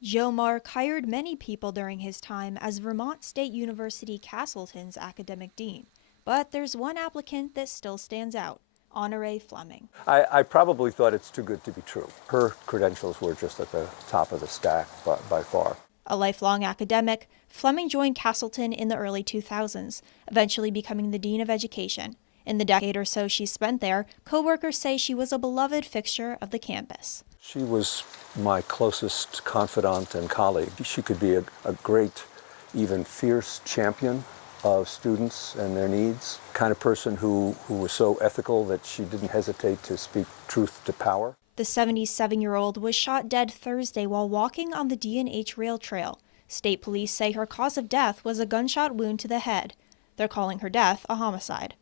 Joe Mark hired many people during his time as Vermont State University Castleton's academic dean. But there's one applicant that still stands out, Honoree Fleming. I probably thought it's too good to be true. Her credentials were just at the top of the stack by far. A lifelong academic, Fleming joined Castleton in the early 2000s, eventually becoming the Dean of Education. In the decade or so she spent there, coworkers say she was a beloved fixture of the campus. She was my closest confidant and colleague. She could be a great, even fierce champion of students and their needs, kind of person who was so ethical that she didn't hesitate to speak truth to power. The 77-year-old was shot dead Thursday while walking on the D&H rail trail. State police say her cause of death was a gunshot wound to the head. They're calling her death a homicide.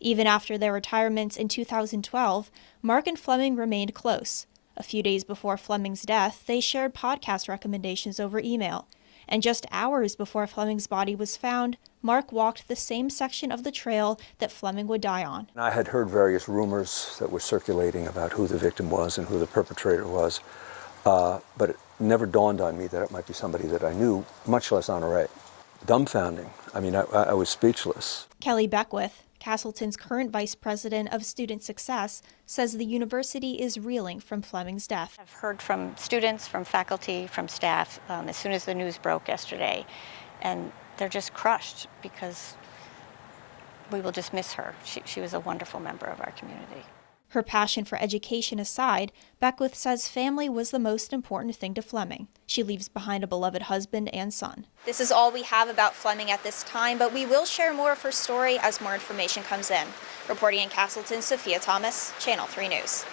Even after their retirements in 2012, Mark and Fleming remained close. A few days before Fleming's death, they shared podcast recommendations over email. And just hours before Fleming's body was found, Mark walked the same section of the trail that Fleming would die on. I had heard various rumors that were circulating about who the victim was and who the perpetrator was, but it never dawned on me that it might be somebody that I knew, much less Honoree. Dumbfounding. I mean, I was speechless. Kelly Beckwith, Castleton's current vice president of student success, says the university is reeling from Fleming's death. I've heard from students, from faculty, from staff as soon as the news broke yesterday, and they're just crushed because we will just miss her. She was a wonderful member of our community. Her passion for education aside, Beckwith says family was the most important thing to Fleming. She leaves behind a beloved husband and son. This is all we have about Fleming at this time, but we will share more of her story as more information comes in. Reporting in Castleton, Sophia Thomas, Channel 3 News.